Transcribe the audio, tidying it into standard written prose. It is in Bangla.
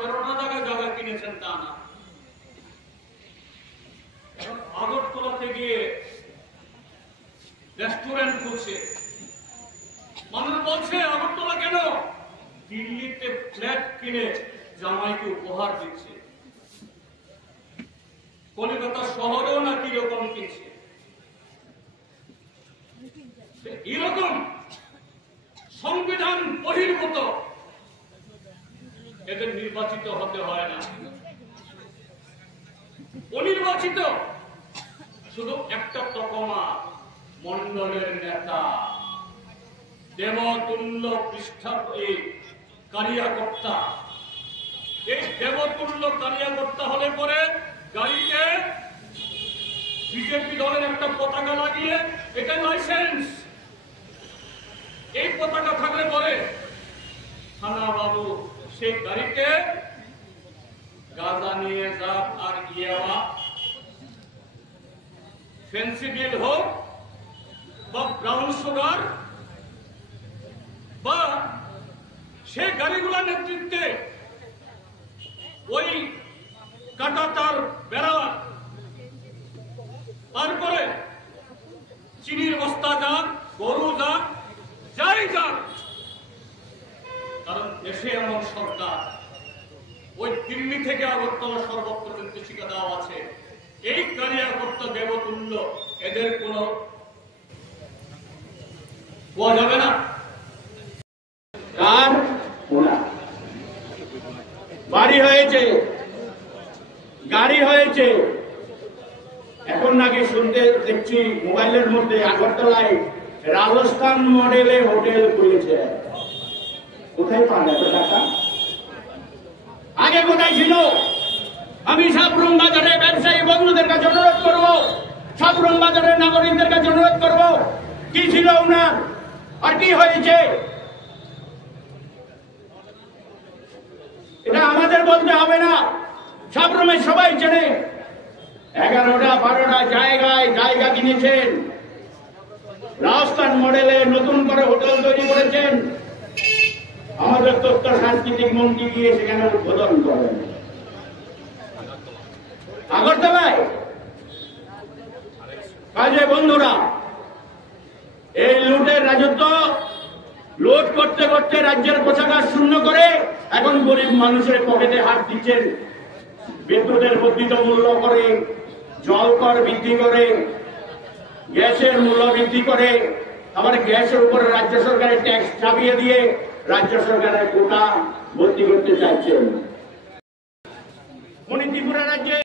13টা জায়গায় জায়গা কিনেছেন তা না। আগরতলাতে গিয়ে রেস্টুরেন্ট খুলছে, মানুষ বলছে আগরতলা কেন? দিল্লিতে ফ্ল্যাট কিনে জামাইকে উপহার দিচ্ছে, কলকাতা শহরেও না কি রকম কিনছে। এরকম সংবিধান বহির্ভূত এদের নির্বাচিত হতে হয় না। অনির্বাচিত শুধু একটা তকমা, মন্ডলের নেতা, দেবতুল্য কারিয়াকর্তা। এই দেবতুল্য কারিয়াকর্তা হলে পরে গাড়িতে বিজেপি দলের একটা পতাকা লাগিয়ে, এটা লাইসেন্স। এই পতাকা থাকলে পরে থানা বাবু সেই গাড়িতে গাঁজা নিয়ে যাক আর ইয়াবা, ফেন্সিডিল হোক বা ব্রাউন সুগার, বা সেই গাড়িগুলোর নেতৃত্বে ওই কাটা তার বেড়া পার করে চিনির বস্তা যাক, গরু যাক, যাই যাক, কারণ দেশে এমন সরকার, ওই দিল্লি থেকে আগরতলা সর্বত্র নির্দেশিকা দেওয়া আছে, এই কারিয়াকর্তা দেবতুল্য এদের কোন পাওয়া যাবে না। বাড়ি হয়েছে, গাড়ি হয়েছে, এখন নাকি শুনতে দেখছি মোবাইলের মধ্যে আগরতলায় রাজস্থান মডেলে হোটেল খুলেছে। কোথায় পান এত টাকা? আগে কোথায় ছিল? আমি সাবরুম বাজারে ব্যবসায়ী বন্ধুদের কাছে অনুরোধ করব, সাবরুম বাজারের নাগরিকদের কাছে অনুরোধ করব, কি ছিল ওনার আর কি হয়েছে এটা আমাদের বলতে হবে না। সাবরুমে সবাই চেনে, 11টা 12টা জায়গায় জায়গা কিনেছেন, রাজস্থান মডেলে নতুন করে হোটেল তৈরি করেছেন। আমাদের তথ্য সাংস্কৃতিক মন্ত্রী গিয়ে সেখানে উদ্বোধন করেন আগরতলায়। কাজে বন্ধুরা, এই লুটের রাজত্ব লুট করতে করতে রাজ্যের কোষাগার শূন্য করে এখন গরিব মানুষের পকেটে হাত দিচ্ছেন। বিদ্যুতের বর্ধিত মূল্য করে, জল কর বৃদ্ধি করে, গ্যাসের মূল্য বৃদ্ধি করে, আবার গ্যাসের উপরে রাজ্য সরকারের ট্যাক্স চাপিয়ে দিয়ে রাজ্য সরকারের কোটা ভর্তি করতে চাইছেন। মণিপুরা রাজ্যে